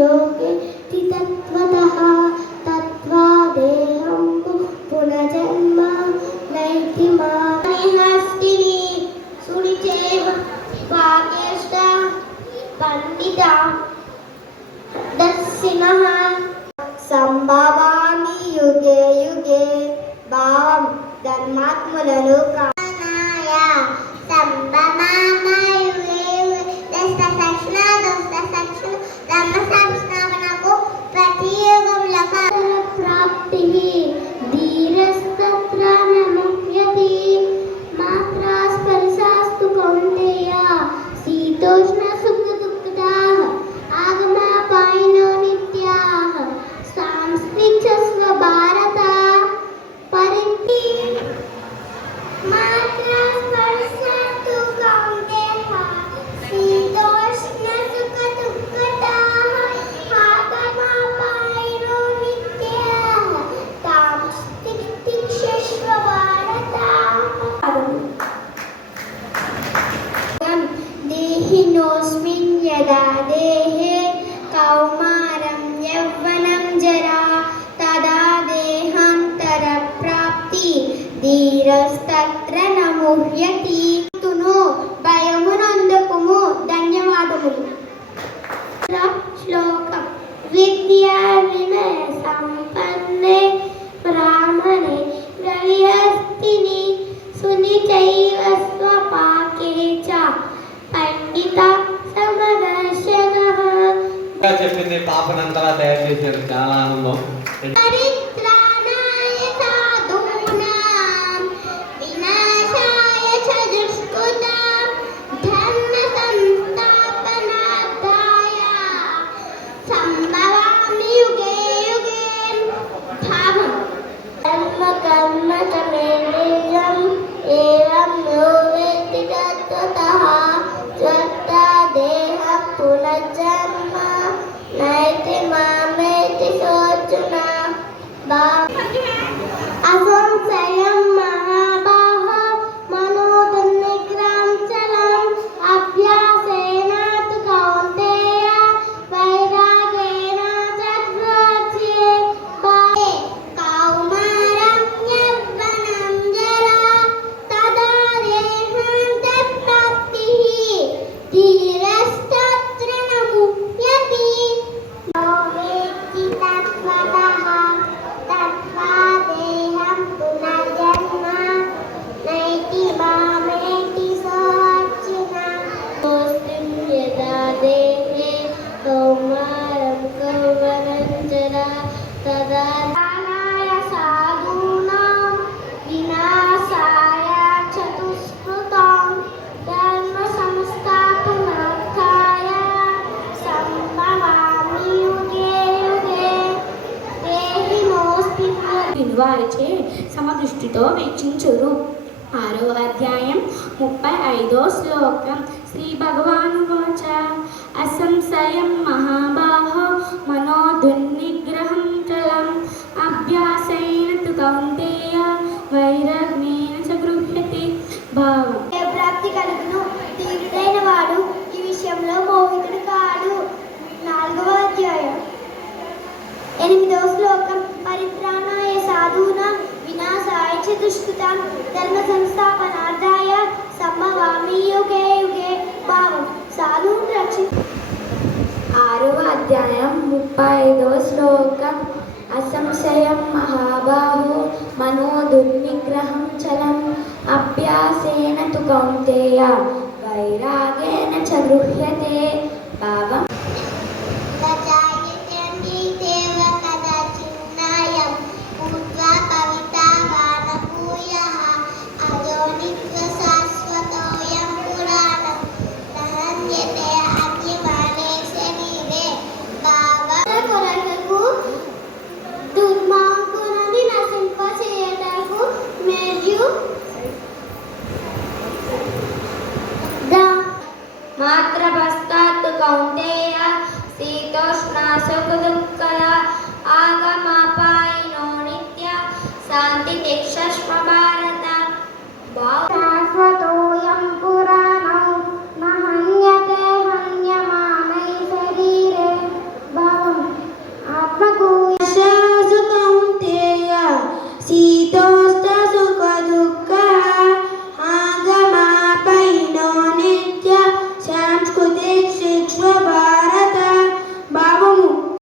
योगे तत्त्वतः तत्त्वादेहं पुनर्जन्म नैति मानिहस्तिनि सुनिचेव भाग्यश्च पंडिता दर्शिनः संभवामि युगे युगे भावं धर्मात्मలను प्राणाय संभवामि युगे దశ సక్షణ ధర్మ సంస్థాపనకు ప్రతి యుగంలో ప్రాప్తి ధీరస్తత్ర నముహ్యతి మాత్రా స్పర్శాస్తు కౌంతేయ శీతోష్ణ సుఖ దుఃఖదాః ఆగమాపాయినో నిత్యాః సాంస్కృతిక భారత పరితి మాత్రా స్పర్శాస్తు కౌంతేయ శీతోష్ణ సుఖ దుఃఖదాః ఆగమాపాయినో నిత్యాః సాంస్కృతిక భారత देहिनोऽस्मिन् यदा देहे कौमारं यौवनं जरा तदा देहान्तरप्राप्ति धीरस्तत्र न मुह्यति तुनो भयमुనందుకుము ధన్యవాదములు శ్లోకం విద్యా వినయ సంపన్నే బ్రాహ్మణే గృహస్థిని సునిచైవ స్వపాకే చ పండిత సమదర్శనః చెప్పింది పాపనంతలా తయారు చేశారు. చాలా ఆనందం. పరిత్రాణాయ సాధూనాం వినాశాయ చ దుష్కృతాం ధర్మ సంస్థాపనార్థాయ సంభవామి యుగే యుగే భావం ధర్మ కర్మ చ మే నిజం ఏవం యో వేత్తి తత్వతః త్వత్తా దేహ పునర్జన్మ నైతి మామేతి సోర్జున అసంశయం మహాబాహ మనోదుర్నిగ్రహం చలం అభ్యాసేన తు కౌంతేయ వైరాగేణ చ కౌమారం యవ్వనం జరా తదా దేహాంతఃప్రాప్తి ధీరస్తత్ర న ముహ్యతి వేత్తి తత్వతః తత్వాదేహం పునర్జన్మ నైతి మామేతి సోర్జున యదా దేహే కౌమారం కౌవనం జరా తదా జ్ఞానాయ సాధూనాం వినాశాయ చ దుష్కృతాం ధర్మ సంస్థాపనార్థాయ సంభవామి యుగే యుగే దేహినోऽస్మిన్ వారిచే సమదృష్టితో వీక్షించురు. 6వ అధ్యాయం 35వ శ్లోకం. శ్రీ భగవానువాచ అసంశయం మహాబాహో మనో దుర్నిగ్రహం చలం అభ్యాసేన తు కౌంతేయ వైరాగ్యేన చ గృహ్యతి భావం ప్రాప్తి కలుగును ధీరుడైన వాడు ఈ విషయంలో మోహితుడు కాడు. 4వ అధ్యాయం 8వ శ్లోకం. పరిత్రాణాయ సాధూనాం వినాశాయ చ దుష్కృతాం ధర్మ సంస్థాపనార్థాయ సంభవామి యుగే యుగే భావం సాధువును రక్షి 6వ అధ్యాయం 35వ శ్లోకం. అసంశయం మహాబాహో మనో దుర్నిగ్రహం చలం అభ్యాసేన తు కౌంతేయ వైరాగేన చ గృహ్యతే భావం దుర్మార్గులని నశింపచేయుటకు మరియు మాత్రభస్తాత్తు కౌంతేయ శీతోష్ణాసుఖదుఃఖద ఆగమాపాయినో నిత్య శాంతి దీక్షస్వ భారత